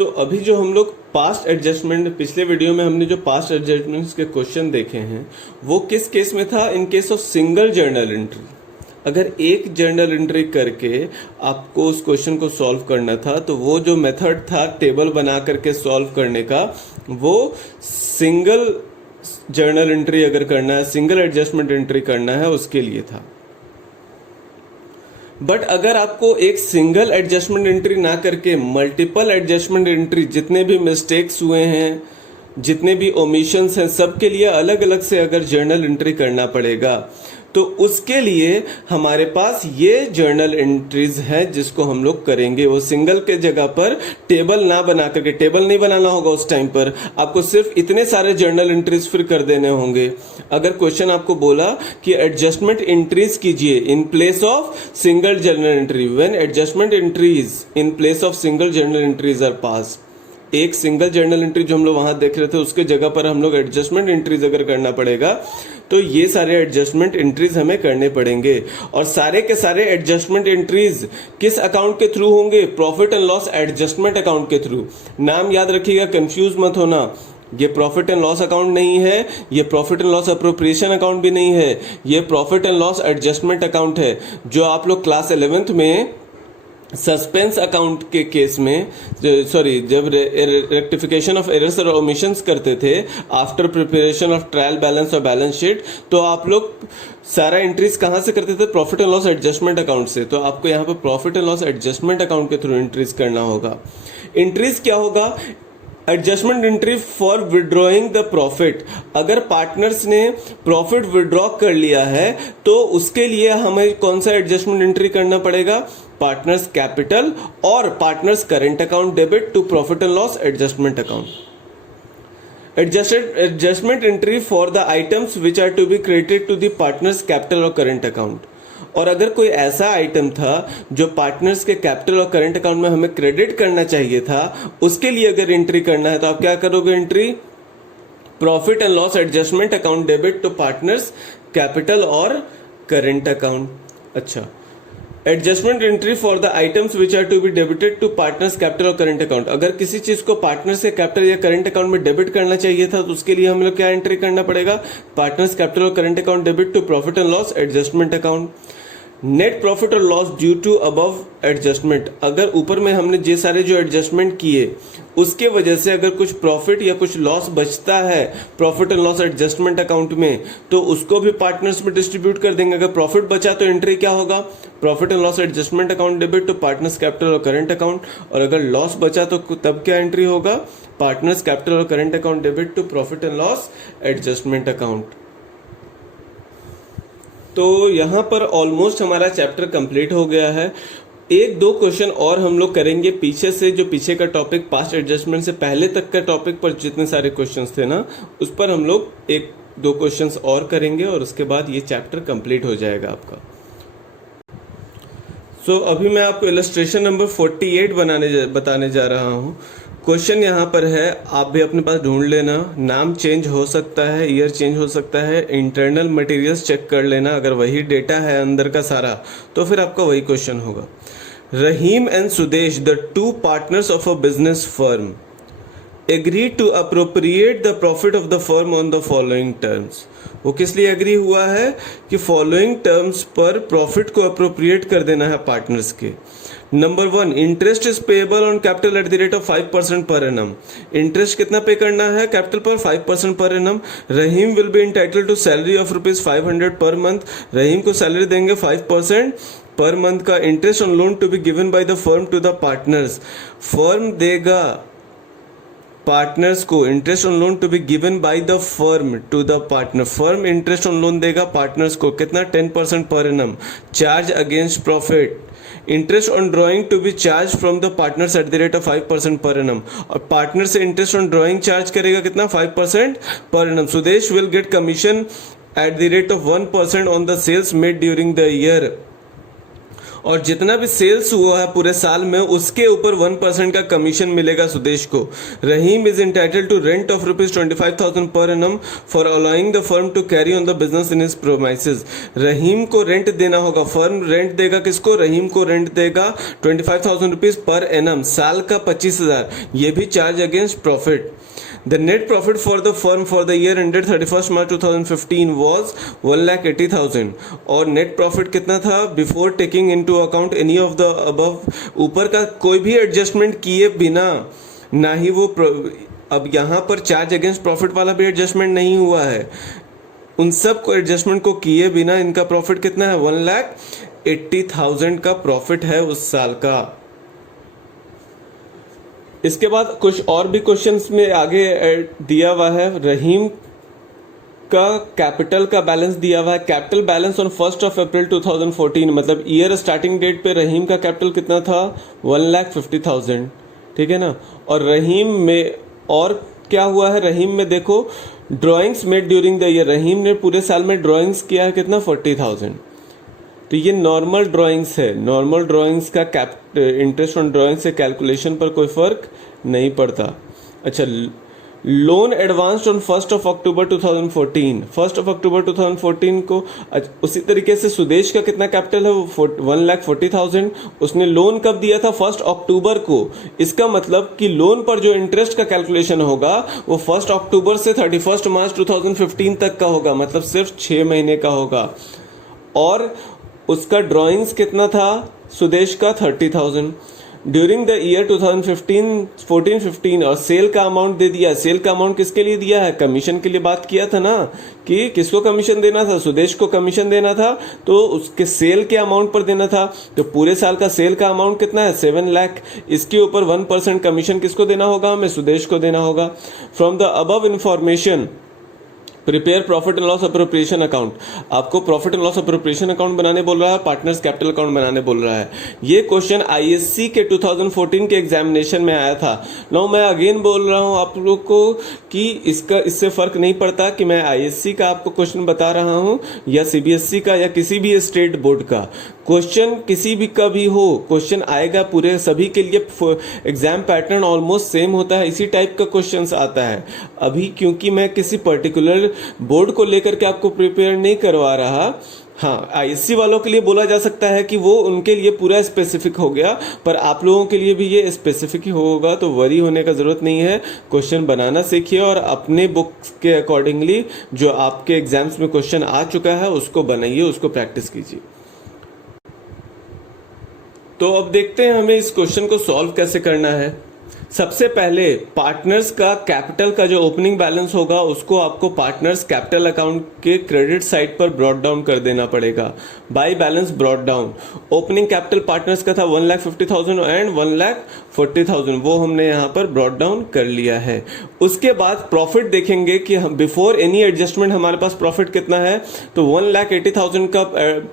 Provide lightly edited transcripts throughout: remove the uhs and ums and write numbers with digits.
तो अभी जो हम लोग पास्ट एडजस्टमेंट, पिछले वीडियो में हमने जो पास्ट एडजस्टमेंट्स के क्वेश्चन देखे हैं वो किस केस में था? In case of single journal entry. अगर एक जर्नल एंट्री करके आपको उस क्वेश्चन को सॉल्व करना था तो वो जो मेथड था टेबल बना करके सॉल्व करने का, वो सिंगल जर्नल एंट्री अगर करना है, सिंगल एडजस्टमेंट एंट्री करना है, उसके लिए था। बट अगर आपको एक सिंगल एडजस्टमेंट एंट्री ना करके मल्टीपल एडजस्टमेंट एंट्री, जितने भी मिस्टेक्स हुए हैं, जितने भी ओमिशंस हैं, सबके लिए अलग अलग से अगर जर्नल एंट्री करना पड़ेगा, तो उसके लिए हमारे पास ये जर्नल एंट्रीज हैं जिसको हम लोग करेंगे। वो सिंगल के जगह पर टेबल ना बना करके, टेबल नहीं बनाना होगा उस टाइम पर, आपको सिर्फ इतने सारे जर्नल एंट्रीज फिर कर देने होंगे। अगर क्वेश्चन आपको बोला कि एडजस्टमेंट एंट्रीज कीजिए in place of single journal entry, when adjustment entries in place of single journal entries are pass, एक सिंगल जर्नल एंट्री जो हम लोग वहां देख रहे थे उसके जगह पर हम लोग एडजस्टमेंट एंट्रीज अगर करना पड़ेगा तो ये सारे एडजस्टमेंट एंट्रीज हमें करने पड़ेंगे। और सारे के सारे एडजस्टमेंट एंट्रीज किस अकाउंट के थ्रू होंगे? Profit and loss adjustment account के थ्रू। नाम याद रखिएगा, कंफ्यूज मत होना। ये प्रॉफिट एंड लॉस अकाउंट नहीं है, ये profit and loss appropriation account भी नहीं है, ये profit and loss adjustment account है जो आप लोग क्लास 11th में सस्पेंस अकाउंट के केस में, सॉरी, जब रेक्टिफिकेशन ऑफ एरर्स और ओमिशंस करते थे after preparation of trial balance और बैलेंस शीट, तो आप लोग सारा एंट्रीज कहां से करते थे? Profit and loss adjustment account से। तो आपको यहाँ पर profit and loss adjustment account के थ्रू एंट्रीज करना होगा। एंट्रीज क्या होगा? Adjustment entry for withdrawing the profit. अगर पार्टनर्स ने प्रॉफिट विड्रॉ कर लिया है तो उसके लिए हमें कौन सा एडजस्टमेंट एंट्री करना पड़ेगा? पार्टनर्स कैपिटल और partners current account debit to profit and loss adjustment account. Adjustment entry for the items which are to be credited to the partners capital और करेंट अकाउंट। और अगर कोई ऐसा आइटम था जो पार्टनर्स के कैपिटल और करंट अकाउंट में हमें क्रेडिट करना चाहिए था, उसके लिए अगर एंट्री करना है तो आप क्या करोगे? Entry profit and loss adjustment account debit to partners capital और करंट अकाउंट। अच्छा, adjustment entry for the items which are to be debited to partners capital और करंट अकाउंट। अगर किसी चीज को पार्टनर्स के कैपिटल या करंट अकाउंट में डेबिट करना चाहिए था तो उसके लिए हम लोग क्या एंट्री करना पड़ेगा? पार्टनर्स कैपिटल और current account debit to profit and loss adjustment account. Net profit और loss due to above adjustment. अगर ऊपर में हमने ये सारे जो एडजस्टमेंट किए उसके वजह से अगर कुछ प्रॉफिट या कुछ लॉस बचता है profit and loss adjustment account में, तो उसको भी पार्टनर्स में डिस्ट्रीब्यूट कर देंगे। अगर प्रॉफिट बचा तो एंट्री क्या होगा? Profit and loss adjustment account debit to partners capital और करंट अकाउंट। और अगर लॉस बचा तो तब क्या एंट्री होगा? पार्टनर्स कैपिटल और current account debit to profit and loss adjustment account. तो यहां पर ऑलमोस्ट हमारा चैप्टर कंप्लीट हो गया है। एक दो क्वेश्चन और हम लोग करेंगे पीछे से, जो पीछे का टॉपिक पास्ट एडजस्टमेंट से पहले तक का टॉपिक पर जितने सारे क्वेश्चंस थे ना, उस पर हम लोग एक दो क्वेश्चंस और करेंगे और उसके बाद ये चैप्टर कंप्लीट हो जाएगा आपका। सो अभी मैं आपको इलस्ट्रेशन नंबर 48 बताने जा रहा हूँ। क्वेश्चन यहाँ पर है, आप भी अपने पास ढूंढ लेना। नाम चेंज हो सकता है, ईयर चेंज हो सकता है, इंटरनल मटेरियल्स चेक कर लेना। अगर वही डेटा है अंदर का सारा तो फिर आपका वही क्वेश्चन होगा। Rahim and Sudesh, the two partners of a business firm, agree to appropriate the profit of the firm on the following terms. वो किस लिए एग्री हुआ है? कि फॉलोइंग टर्म्स पर प्रॉफिट को अप्रोप्रिएट कर देना है पार्टनर्स के। Number 1, interest is payable on capital at the rate of 5% per annum. Interest कितना पे करना है कैपिटल पर? 5% per annum. Rahim will be entitled to salary of ₹500 per month. रहीम को सैलरी देंगे 5% पर मंथ का। Interest on loan to be given by the firm to the partners. Firm देगा partners को interest on loan to be given by the firm to the partner. Firm interest on loan देगा partners को कितना? 10% per annum. Charge against profit. Interest on drawing to be charge from the partners at the rate of 5% per annum. और partner से interest on drawing charge करेगा कितना? 5% per annum. Sudesh will get commission at the rate of 1% on the sales made during the year और जितना भी sales हुआ है पूरे साल में उसके ऊपर 1% का कमीशन मिलेगा सुदेश को। Rahim is entitled to rent of ₹25,000 per annum for allowing the firm to carry on the business in his premises. Rahim को रेंट देना होगा, फर्म रेंट देगा किसको? रहीम को रेंट देगा ₹25,000 पर एनम, साल का 25,000, ये भी charge against profit. The net profit for the firm for the year ended 31st March 2015 was 1,80,000 और net profit कितना था before taking into account any of the above। ऊपर का कोई भी एडजस्टमेंट किए बिना, ना ही वो अब यहाँ पर चार्ज अगेंस्ट प्रॉफिट वाला भी एडजस्टमेंट नहीं हुआ है, उन सब को एडजस्टमेंट को किए बिना इनका प्रॉफिट कितना है? 1,80,000 का प्रॉफिट है उस साल का। इसके बाद कुछ और भी क्वेश्चंस में आगे दिया हुआ है। रहीम का कैपिटल का बैलेंस दिया हुआ है। कैपिटल बैलेंस ऑन 1 अप्रैल 2014, मतलब ईयर स्टार्टिंग डेट पे रहीम का कैपिटल कितना था? 1,50,000, ठीक है ना। और रहीम में और क्या हुआ है? रहीम में देखो drawings made during the year, Rahim ने पूरे साल में ड्राइंग्स किया है कितना? 40,000। तो ये नॉर्मल ड्राइंग्स है, नॉर्मल ड्राइंग्स का इंटरेस्ट ऑन ड्राइंग से कैलकुलेशन पर कोई फर्क नहीं पड़ता। अच्छा, लोन एडवांस्ड ऑन 1 अक्टूबर 2014, 1 अक्टूबर 2014 को उसी तरीके से सुदेश का कितना कैपिटल है? वो 1,40,000। उसने लोन कब दिया था? 1 अक्टूबर को। इसका मतलब कि लोन पर जो इंटरेस्ट का कैलकुलेशन होगा वो 1 अक्टूबर से 31 मार्च 2015 तक का होगा, मतलब सिर्फ 6 महीने का होगा। और उसका ड्राइंग्स कितना था सुदेश का? 30,000 ड्यूरिंग द ईयर 2014-15 और सेल का अमाउंट दे दिया। सेल का अमाउंट किसके लिए दिया है? कमीशन के लिए बात किया था ना, कि किसको कमीशन देना था? सुदेश को कमीशन देना था, तो उसके सेल के अमाउंट पर देना था। तो पूरे साल का सेल का अमाउंट कितना है? 7 लाख। इसके ऊपर 1% कमीशन किसको देना होगा? हमें सुदेश को देना होगा। From the above information prepare profit and loss appropriation account. आपको profit and loss appropriation account बनाने बोल रहा है, पार्टनर्स कैपिटल अकाउंट बनाने बोल रहा है। ये क्वेश्चन आईएससी के 2014 के एग्जामिनेशन में आया था। नाउ मैं अगेन बोल रहा हूं आप लोग को कि इससे फर्क नहीं पड़ता कि मैं आईएससी का आपको क्वेश्चन बता रहा हूं या सीबीएसई का या किसी भी स्टेट बोर्ड का। क्वेश्चन किसी भी का भी हो, क्वेश्चन आएगा पूरे सभी के लिए। एग्जाम पैटर्न ऑलमोस्ट सेम होता है, इसी टाइप का क्वेश्चंस आता है। अभी क्योंकि मैं किसी पर्टिकुलर बोर्ड को लेकर के आपको प्रिपेयर नहीं करवा रहा, हाँ आईएससी वालों के लिए बोला जा सकता है कि वो उनके लिए पूरा स्पेसिफिक हो गया, पर आप लोगों के लिए भी ये स्पेसिफिक ही होगा, तो वरी होने का जरूरत नहीं है। क्वेश्चन बनाना सीखिए और अपने बुक के अकॉर्डिंगली जो आपके एग्जाम्स में क्वेश्चन आ चुका है उसको बनाइए, उसको प्रैक्टिस कीजिए। तो अब देखते हैं हमें इस क्वेश्चन को सॉल्व कैसे करना है। सबसे पहले पार्टनर्स का कैपिटल का जो ओपनिंग बैलेंस होगा उसको आपको पार्टनर्स कैपिटल अकाउंट के क्रेडिट साइड पर ब्रॉट डाउन कर देना पड़ेगा। By balance brought down. Opening capital partners का था 1,50,000 एंड 1,40,000, वो हमने यहाँ पर ब्रॉट डाउन कर लिया है। उसके बाद प्रॉफिट देखेंगे कि हम बिफोर एनी एडजस्टमेंट हमारे पास प्रॉफिट कितना है, तो 1,80,000 का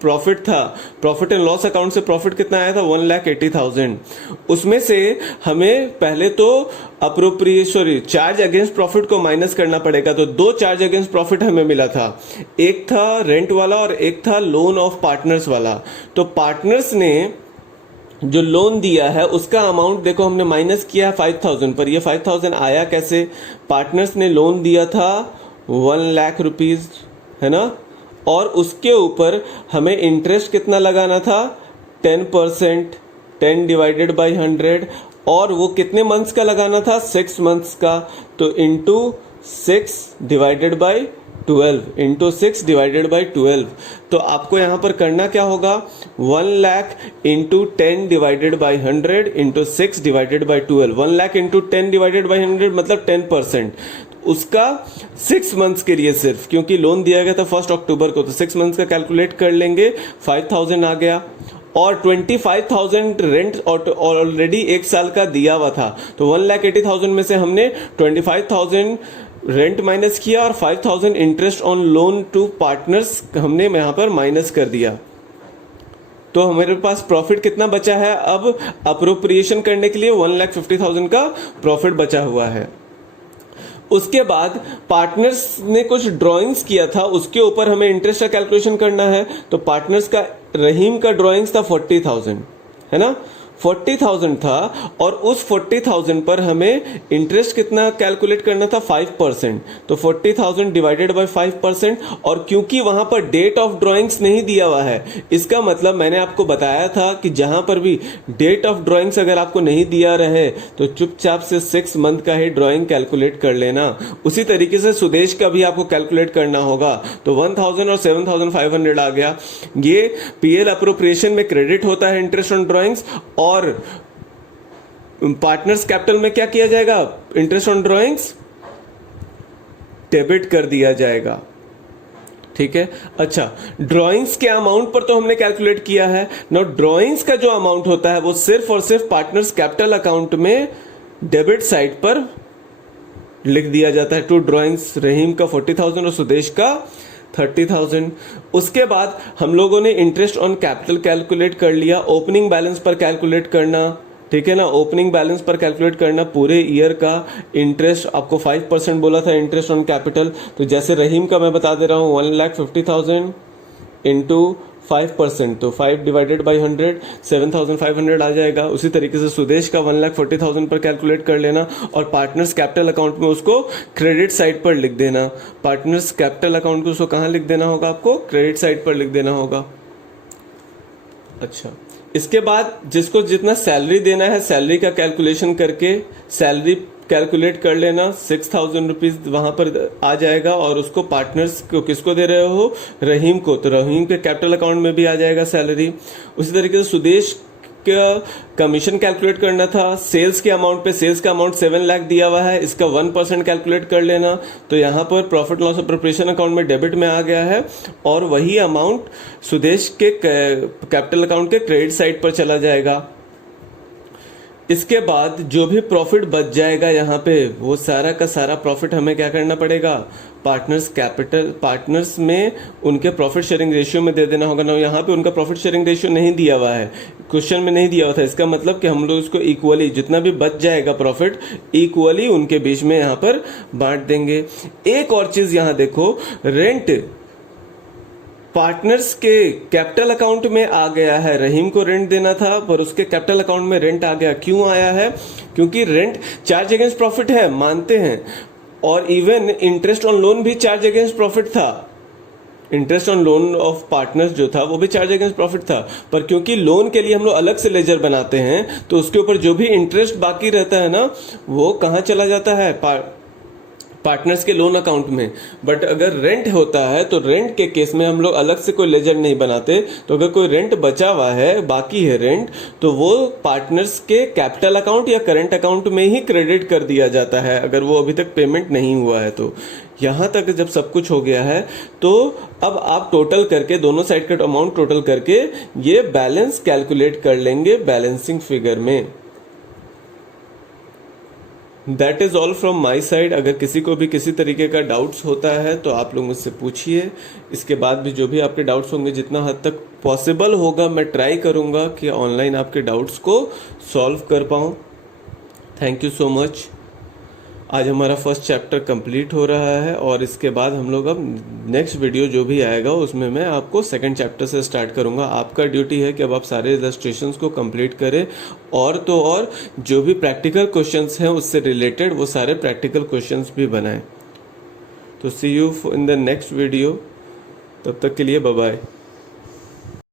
प्रॉफिट था। प्रॉफिट एंड लॉस अकाउंट से प्रॉफिट कितना आया था? 1,80,000। उसमें से हमें पहले तो चार्ज अगेंस्ट प्रॉफिट को माइनस करना पड़ेगा। तो 2 चार्ज अगेंस्ट प्रॉफिट हमें मिला था, एक था रेंट वाला और एक था लोन ऑफ पार्टनर्स वाला। तो पार्टनर्स ने जो लोन दिया है उसका अमाउंट देखो हमने माइनस किया है 5,000, पर ये 5,000 आया कैसे? पार्टनर्स ने लोन दिया था 1 लाख रुपीज, है ना, और उसके ऊपर हमें इंटरेस्ट कितना लगाना था? 10%, 10 डिवाइडेड बाई 100, और वो कितने मंथ्स का लगाना था? 6 मंथ्स का। तो into 6 divided by 12, into 6 divided by 12। तो आपको यहां पर करना क्या होगा? 1 lakh into 10 divided by 100 into 6 divided by 12। 1 lakh into 10 divided by 100 मतलब 10%। उसका 6 मंथ्स के लिए सिर्फ, क्योंकि लोन दिया गया था 1 अक्टूबर को, तो 6 मंथ्स का कैलकुलेट कर लेंगे, 5,000 आ गया। और 25,000 रेंट ऑलरेडी 1 साल का दिया हुआ था, तो 1,80,000 में से हमने 25,000 रेंट माइनस किया और 5,000 interest on loan to partners हमने यहां पर माइनस कर दिया। तो हमारे पास प्रॉफिट कितना बचा है? अब अप्रोप्रिएशन करने के लिए 1,50,000 का प्रॉफिट बचा हुआ है। उसके बाद पार्टनर्स ने कुछ ड्राइंग्स किया था, उसके ऊपर हमें इंटरेस्ट का कैलकुलेशन करना है। तो पार्टनर्स का रहीम का ड्राइंग्स था 40,000, है ना, 40,000 था, और उस 40,000 पर हमें इंटरेस्ट कितना कैलकुलेट करना था, 5%। तो 40,000 डिवाइडेड बाय 5%, और क्योंकि वहां पर डेट ऑफ ड्राइंग्स नहीं दिया हुआ है, इसका मतलब मैंने आपको बताया था कि जहां पर भी डेट ऑफ ड्राइंग्स अगर आपको नहीं दिया रहे तो चुपचाप से 6 मंथ का ही ड्राइंग कैलकुलेट कर लेना। उसी तरीके से सुदेश का भी आपको कैलकुलेट करना होगा। तो 1,000 और 7,500 आ गया। ये पीएल अप्रोप्रिएशन में क्रेडिट होता है इंटरेस्ट ऑन ड्राइंग्स, और पार्टनर्स कैपिटल में क्या किया जाएगा, इंटरेस्ट ऑन ड्राइंग्स डेबिट कर दिया जाएगा। ठीक है। अच्छा, ड्राइंग्स के अमाउंट पर तो हमने कैलकुलेट किया है ना। ड्राइंग्स का जो अमाउंट होता है वो सिर्फ और सिर्फ पार्टनर्स कैपिटल अकाउंट में डेबिट साइड पर लिख दिया जाता है। टू ड्राइंग्स, रहीम का 40,000 और सुदेश का 30,000। उसके बाद हम लोगों ने इंटरेस्ट ऑन कैपिटल कैलकुलेट कर लिया। ओपनिंग बैलेंस पर कैलकुलेट करना, ठीक है ना, ओपनिंग बैलेंस पर कैलकुलेट करना पूरे ईयर का इंटरेस्ट। आपको 5% बोला था इंटरेस्ट ऑन कैपिटल, तो जैसे रहीम का मैं बता दे रहा हूँ 1,50,000 इंटू 5%, तो 5 डिवाइडेड बाई 100, 7,500 आ जाएगा। उसी तरीके से सुदेश का 1,40,000 पर कैलकुलेट कर लेना, और पार्टनर्स कैपिटल अकाउंट में उसको क्रेडिट साइड पर लिख देना। पार्टनर्स कैपिटल अकाउंट को उसको कहाँ लिख देना होगा, आपको क्रेडिट साइड पर लिख देना होगा। अच्छा, इसके बाद जिसको जितना सैलरी देना है, सैलरी का कैलकुलेशन करके सैलरी कैलकुलेट कर लेना। 6,000 रुपीज वहां पर आ जाएगा, और उसको पार्टनर्स को किसको दे रहे हो, रहीम को, तो रहीम के कैपिटल अकाउंट में भी आ जाएगा सैलरी। उसी तरीके से सुदेश का कमीशन कैलकुलेट करना था। सेल्स के अमाउंट पे, सेल्स का अमाउंट 7 लाख दिया हुआ है, इसका 1% कैलकुलेट कर लेना। तो यहाँ पर प्रॉफिट लॉस अप्रोप्रिएशन अकाउंट में डेबिट में आ गया है, और वही अमाउंट सुदेश के कैपिटल अकाउंट के क्रेडिट साइड पर चला जाएगा। इसके बाद जो भी प्रॉफिट बच जाएगा यहाँ पे, वो सारा का सारा प्रॉफिट हमें क्या करना पड़ेगा, पार्टनर्स कैपिटल, पार्टनर्स में उनके प्रॉफिट शेयरिंग रेशियो में दे देना होगा ना। यहाँ पे उनका प्रॉफिट शेयरिंग रेशियो नहीं दिया हुआ है, क्वेश्चन में नहीं दिया हुआ था। इसका मतलब कि हम लोग इसको इक्वली, जितना भी बच जाएगा प्रॉफिट, इक्वली उनके बीच में यहाँ पर बांट देंगे। एक और चीज यहाँ देखो, रेंट पार्टनर्स के कैपिटल अकाउंट में आ गया है। रहीम को रेंट देना था, पर उसके कैपिटल अकाउंट में रेंट आ गया। क्यों आया है, क्योंकि रेंट चार्ज अगेंस्ट प्रॉफिट है, मानते हैं, और इवन इंटरेस्ट ऑन लोन भी चार्ज अगेंस्ट प्रॉफिट था। Interest on loan of partners जो था वो भी चार्ज अगेंस्ट प्रॉफिट था, पर क्योंकि लोन के लिए हम लोग अलग से लेजर बनाते हैं, तो उसके ऊपर जो भी इंटरेस्ट बाकी रहता है ना, वो कहाँ चला जाता है, पार्टनर्स के लोन अकाउंट में। बट अगर रेंट होता है तो रेंट के केस में हम लोग अलग से कोई लेजर नहीं बनाते। तो अगर कोई रेंट बचा हुआ है, बाकी है रेंट, तो वो पार्टनर्स के कैपिटल अकाउंट या करंट अकाउंट में ही क्रेडिट कर दिया जाता है, अगर वो अभी तक पेमेंट नहीं हुआ है। तो यहाँ तक जब सब कुछ हो गया है, तो अब आप टोटल करके, दोनों साइड का अमाउंट टोटल करके ये बैलेंस कैलकुलेट कर लेंगे बैलेंसिंग फिगर में। That is all from my side. अगर किसी को भी किसी तरीके का डाउट्स होता है तो आप लोग मुझसे पूछिए। इसके बाद भी जो भी आपके डाउट्स होंगे, जितना हद तक पॉसिबल होगा मैं ट्राई करूंगा कि ऑनलाइन आपके डाउट्स को सॉल्व कर पाऊँ। Thank you so much. आज हमारा फर्स्ट चैप्टर कंप्लीट हो रहा है, और इसके बाद हम लोग अब नेक्स्ट वीडियो जो भी आएगा उसमें मैं आपको सेकंड चैप्टर से स्टार्ट करूंगा। आपका ड्यूटी है कि अब आप सारे इलस्ट्रेशंस को कंप्लीट करें, और तो और जो भी प्रैक्टिकल क्वेश्चंस हैं उससे रिलेटेड वो सारे प्रैक्टिकल क्वेश्चंस भी बनाएं। तो see you in the next video. तब तक के लिए बाय बाय।